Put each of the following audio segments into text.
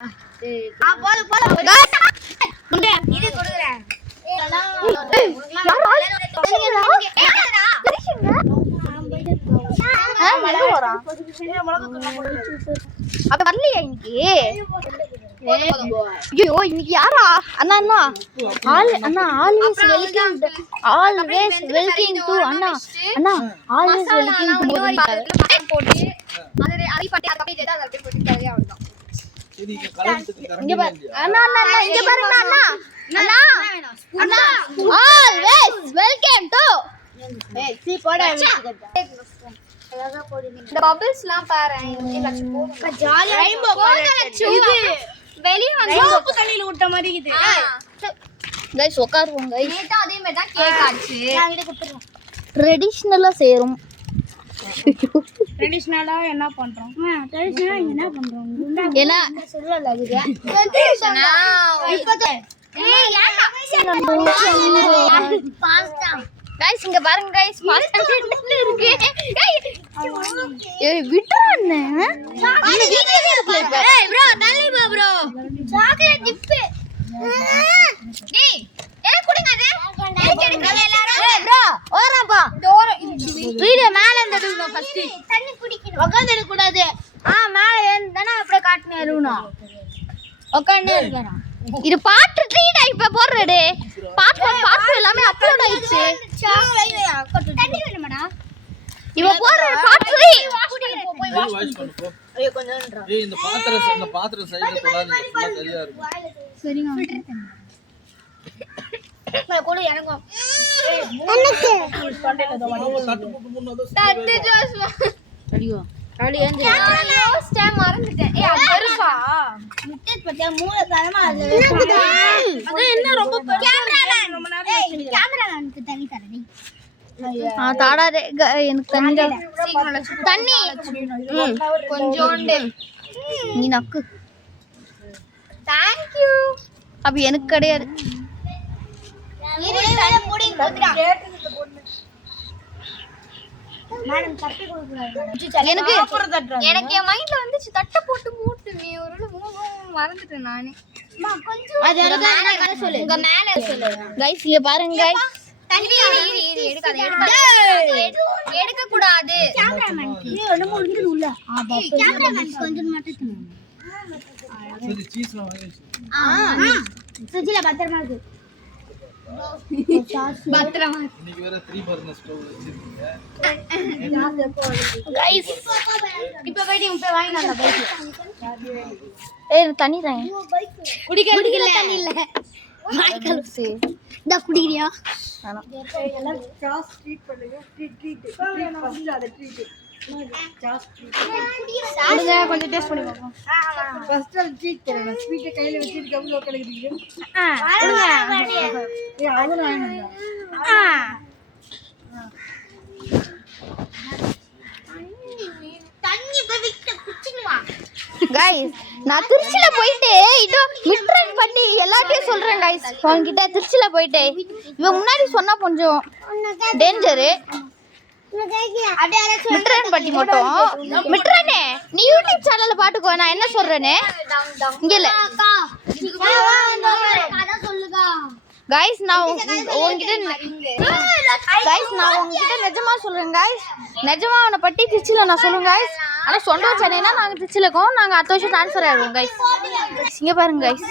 அப்ப வரலையா இன்னைக்கு? ஐயோ இன்னைக்கு யாரா? அண்ணா அண்ணா அண்ணா ஆல்வேஸ் வெல்கம் டு அண்ணா அண்ணா ஆல்வேஸ் வெல்கம் டு போட்டு அது அடி பட்டி அது அப்படியே அதை அப்படியே போட்டு கரையா வந்தோம். இங்க பாரு அண்ணா அண்ணா இங்க பாருங்க அண்ணா அண்ணா அண்ணா ஆல்வேஸ் வெல்கம் டு ஏய் சீ போடா இந்த பபிள்ஸ்லாம் பாரு இங்க போங்க ஜாலியா ரெயின்போ இது வெளிய வந்து சோப்பு தண்ணில விட்ட மாதிரி இருக்குது. गाइस உட்காருங்க गाइस. நேத்தா அதே மாதிரி தான் கேக் ஆச்சு. நான் இத குடுத்துறேன். ட்ரெடிஷனலா சேரும். ட்ரெடிஷனலா என்ன பண்றோம்? ட்ரெடிஷனலா என்ன பண்றோம்? ஏனா சொல்லல இது. ட்ரெடிஷனா இப்போ ஏய் ஏன்டா பாஸ்தா गाइस இங்க பாருங்க गाइस பாஸ்தா என்ன இருக்கு? ஏய் விட்றானே. இந்த வீடியோவே இருக்குல. ஏய் bro நல்லி bro. Chocolate dip. டேய் என்ன குடிங்க அது? எனக்கு எடுங்க எல்லாரும். ஏய் bro ஓரம்பா. வீடியோ மேல இருந்து ஃபர்ஸ்ட். தண்ணி குடிக்கணும். உட்கார்ந்து இருக்க கூடாது. மேல ஏறனா அப்படியே காட்டுனே இருக்கணும். உட்கார்ந்தே இருக்கணும். இது பாட்டு 3 இப்ப போடுறடே. பாட்டு எல்லாமே அப்லோட் ஆயிடுச்சு. தண்ணி வேணுமாடா? இவ போற பாட்டு 3 போய் வாஷ் பண்ணு. ஐயோ கொஞ்சம் நின்றா. ஏய் இந்த பாத்திரம் சைடுல போடாதீங்க. ஃபுல்லா கரியா இருக்கு. சரிங்க. நான் கூட எனக்கும். எனக்கு தட்டு போட்டு முன்னதோ தட்டு ஜோஸ்மா. அடியோ. அடி ஏந்து. லாஸ்ட் டைம் மறந்துட்டேன். ஏய் அது பெருசா. முட்டை பத்தியா மூளை தரமா அது. அது என்ன ரொம்ப கேமராமேன் ரொம்ப நேரம் ஏய் கேமராமேனுக்கு தண்ணி தரடி. தாடாதே எனக்கு தண்ணி கொஞ்சோண்டு நீ நக்கு. Thank you. அப்ப எனக்கு கிடையாது. எனக்கு எனக்கு என் மைண்ட்ல வந்துச்சு தட்டை போட்டு மூட்டு நீ ஒரு மறந்துட்டேன் நானே. உங்க மேல சொல்லு गाइस இங்க பாருங்க गाइस. எடுக்க கூடாது. கேமராமேனுக்கு என்னமோ இருந்துது உள்ள. கேமராமேனுக்கு கொஞ்சம் மட்டும் சரி சீஸ்லாம் வாங்கிச்சு. ஃப்ரிட்ஜ்ல பத்திரமா இருக்கு. பத்திரமா இன்னைக்கு வேற 3 பர்னர் ஸ்டவ் வச்சிருக்கீங்க. गाइस இப்ப போய் வாங்கி நான் பைக். ஏய் தண்ணி தான். குடிக்கல தண்ணி இல்ல. மைக்கேல் சே இந்த குடிக்கிறியா? வேணாம். எல்லாம் சாஸ் ட்ரீட் பண்ணுங்க. ட்ரீட் ஃபர்ஸ்ட் அத ட்ரீட். Sauce treat. குடிங்க கொஞ்சம் டேஸ்ட் பண்ணி பாப்போம். ஃபர்ஸ்ட் அத ட்ரீட் பண்ணுங்க. ஸ்வீட் கையில வச்சிட்டு கவுல உட்கார்ந்துட்டீங்க. குடிங்க. ஏய் ஆனா தண்ணி போய் விட்டு குடிச்சுமா. गाइस நான் திருச்சில போயிட்டு இதோ மிட்ரன் பண்ணி எல்லாத்தையும் சொல்றேன் गाइस. உன்கிட்ட திருச்சில போயிட்டு இவ முன்னாடி சொன்னா கொஞ்சம் டேஞ்சர். மிட்ரன் பண்ணி மட்டும் மிட்ரனே நீ யூடியூப் சேனல்ல பாட்டுக்கோ நான் என்ன சொல்றேனே இங்க இல்ல. கதை சொல்லுங்க गाइस நான் உன்கிட்ட நிஜமா சொல்றேன் गाइस. நிஜமா அவனை பத்தி திருச்சில நான் சொல்லுங்க गाइस. ஆனா சொந்த சென்னைனா நாங்க திருச்சில இருக்கோம். நாங்க அடுத்த வருஷம் ட்ரான்ஸ்ஃபர் ஆயிடுவோம் गाइस. இங்க பாருங்க गाइस.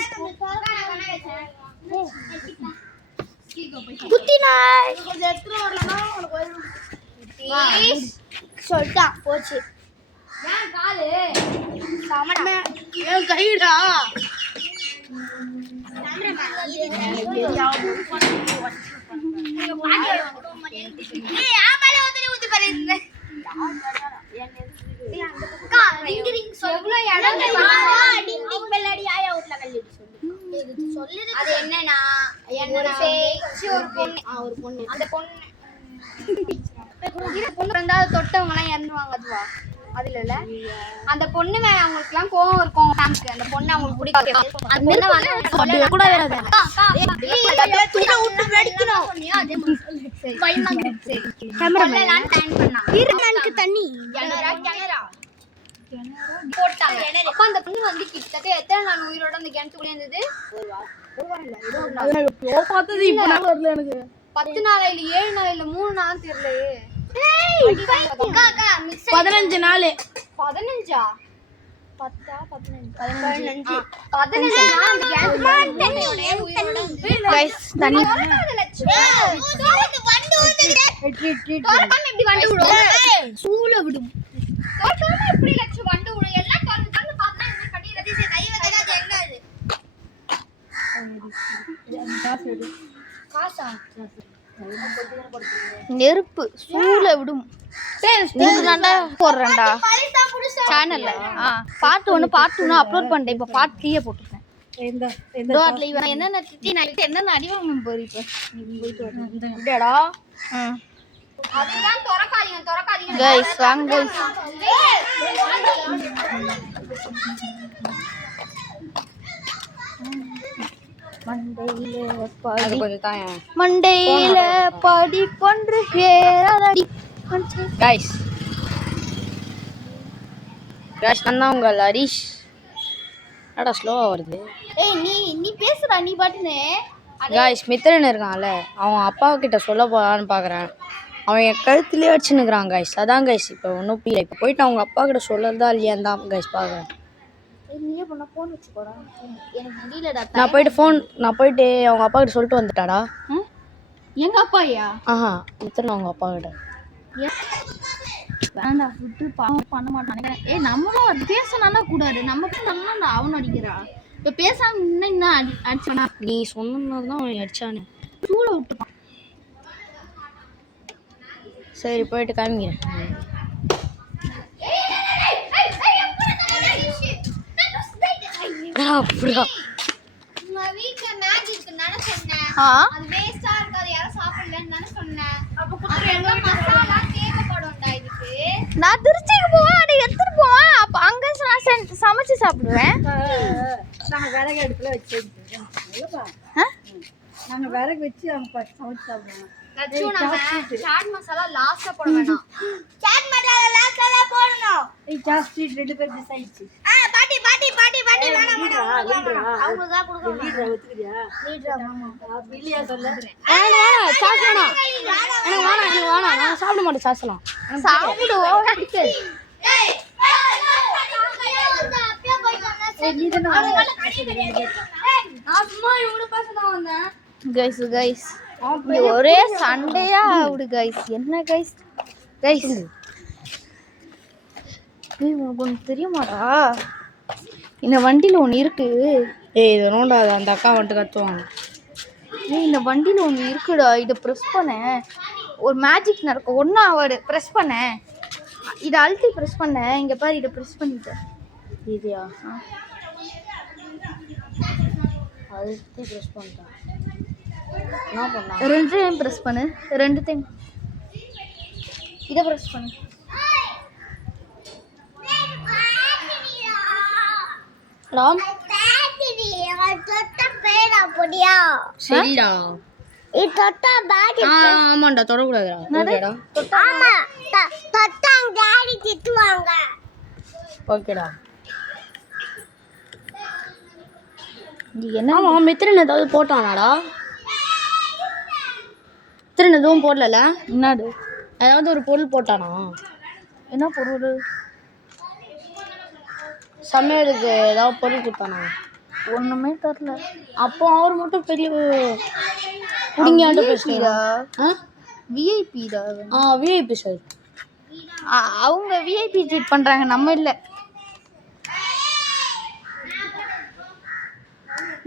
குட்டி நாய் கொஞ்சம் எடுத்து வரலனா உனக்கு சொல்டா போச்சு. ஏன் காலு சாமடா ஏன் கைடா தொட்டவங்க எல்லாம் இறந்துவாங்க. அதுவா அதுல இல்ல அந்த பொண்ணு மேல அவங்களுக்கு எல்லாம் கோவம் இருக்கும். அந்த பொண்ணு அவங்களுக்கு பிடிக்காது. அந்த என்ன வாங்க கூட வராது. தண்ணி போட்டாங்க. அப்ப அந்த பொண்ணு வந்து கிட்டத்தட்ட எத்தனை நாள் உயிரோட அந்த கிணத்துக்குள்ளே இருந்தது? 10 நாள் இல்ல 7 நாள் இல்ல 3 நாள் தெரியலையே. 15 நாள். 15ஆ? 10 15 நாள் அந்த கிணத்துக்குள்ளே உயிரோட गाइस தண்ணி இப்படி வண்டு விடும். சூள விடும். இப்படி லட்ச வண்டு விடும். எல்லாம் கண்ணு கண்ணு பார்த்தா என்ன கடியில கை வைக்காத என்னது? காசா? நெருப்பு சூள விடும். போடுறேன்டா சேனல்ல. பார்ட் 1 பார்ட் 2 அப்லோட் பண்ணிட்டேன். இப்ப பார்ட் 3 போட்டுருக்கேன். என்னென்ன திட்டி நான் என்னென்ன அடி வாங்க போறீ இப்ப போயிட்டு வரடா. அதுதான் தொறக்காதீங்க गाइस வாங்க மண்டையில படி கொன்று ஏறடி गाइस நான் உங்க ஹரிஷ். அட ஸ்லோவா வருது. ஏய் நீ பேசுடா நீ பாட்டுனே. गाइस மித்ரன் இருக்கான்ல, அவன் அப்பா கிட்ட சொல்ல போறான்னு பாக்குறேன். அவன் என் கழுத்துலயே அடிச்சுன்னுக்குறான் गाइस. அதான் गाइस இப்போ ஒன்றும் புரியல. இப்போ போயிட்டு அவங்க அப்பா கிட்ட சொல்லறதா இல்லையான்னு தான் गाइस பாக்குறேன். நீயே பண்ண போன் வச்சுக்கோடா. எனக்கு முடியலடா. நான் போயிட்டு அவங்க அப்பா கிட்ட சொல்லிட்டு வந்துட்டாடா. எங்க அப்பாயா? ஆஹா மித்ரன் அவங்க அப்பா கிட்ட. வேண்டாம் ஃபுட்டு பண்ண மாட்டானே. ஏய் நம்மளும் அது பேசணும்னா கூடாது. நம்ம நல்லா அவன் அடிக்கிறா. இப்போ பேசாம இன்னும் அடிச்சானா? நீ சொன்னதுனால தான் அவன் அடிச்சானே. சூளை விட்டுப்பான். சரி போயிட்டு காமிக்கிறேன். அது வேஸ்டா இருக்காது. யாரும் சாப்பிடலன்னு தானே சொன்னேன். அப்ப குடுறேங்க மசாலா தேவைப்படும்டா இதுக்கு. நான் திருச்சிக்கு போவேன். அட எடுத்துட்டு போவேன். அப்ப அங்க நான் சமைச்சு சாப்பிடுவேன். நாங்க விறகு அடுப்புல வச்சு நாங்க விறகு வச்சு சமைச்சு சாப்பிடுவோம். சாட் மசாலா லாஸ்ட்ல போட வேணாம். சாட் மசாலா லாஸ்ட்ல போடணும். ஏய் சாட் ஸ்ட்ரீட் ரெண்டு பேர் டிஸ் ஆயிடுச்சு. பாட்டி வேணாம் அவங்க தான் கொடுக்கணும். லீடர் ஒத்துக்கிறியா? லீடர் மாமா பில்லியா சொல்ல. சாஸ் வேணாம். எனக்கு வேணாம். நான் சாப்பிட மாட்டேன் சாஸ்லாம். சாப்பிடுவோம். ஏய் गाइस ஒரே சண்டையா ஆவுது गाइस. என்ன गाइस உங்களுக்கு தெரியுமாடா இந்த வண்டியில ஒன்று இருக்கு. ஏய் இது நோண்டாத. அந்த அக்கா வந்துட்டு கத்துவாங்க. ஏய் இந்த வண்டியில ஒன்று இருக்குடா. இதை ப்ரெஸ் பண்ண ஒரு மேஜிக் நடக்கும். ஒன்றா அவரு ப்ரெஸ் பண்ண இதை அழுத்தி ப்ரெஸ் பண்ண. இங்கே பாரு இதை ப்ரெஸ் பண்ணிட்டேன். இதுயா அழுத்தி ப்ரெஸ் பண்ணிட்டேன். என்ன பண்ணா? 2 டைம் ப்ரெஸ் பண்ணு. 2 டைம் இதை ப்ரெஸ் பண்ணு. ராம் சரிடா. ஆமாண்டா தொடக்கூடாதுடா. ஓகேடா. என்ன மித்ரன் ஏதாவது போட்டானாடா? மித்ரன் எதுவும் போடல. என்னது ஏதாவது ஒரு பொருள் போட்டானா? என்ன பொருள்? சமையலுக்கு ஏதாவது பொருள் கொடுத்தானா? ஒண்ணுமே தெரியல. அப்போ அவர் மட்டும் பெரிய புடிங்காண்டு பேசுறா. விஐபி டா. VIP sir. அவங்க விஐபி ட்ரீட் பண்றாங்க, நம்ம இல்ல.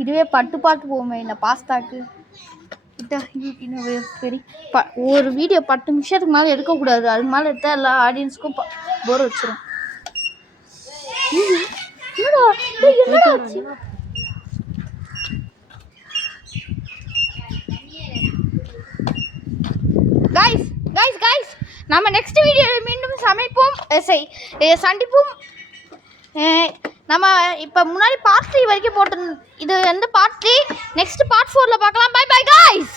இதுவே பட்டு போகுமே இந்த பாஸ்தாக்கு. ஒரு வீடியோ 10 நிமிஷத்துக்கு மேலே எடுக்கக்கூடாது. அது மேலே எடுத்தால் எல்லா ஆடியன்ஸுக்கும் போர் வச்சிரும். गाइस நம்ம நெக்ஸ்ட் வீடியோவில் மீண்டும் சந்திப்போம். நம்ம இப்போ முன்னாடி பார்ட் 3 வரைக்கும் போட்டு இது வந்து பார்ட் 3. நெக்ஸ்ட் பார்ட் 4ல பார்க்கலாம். Bye bye guys.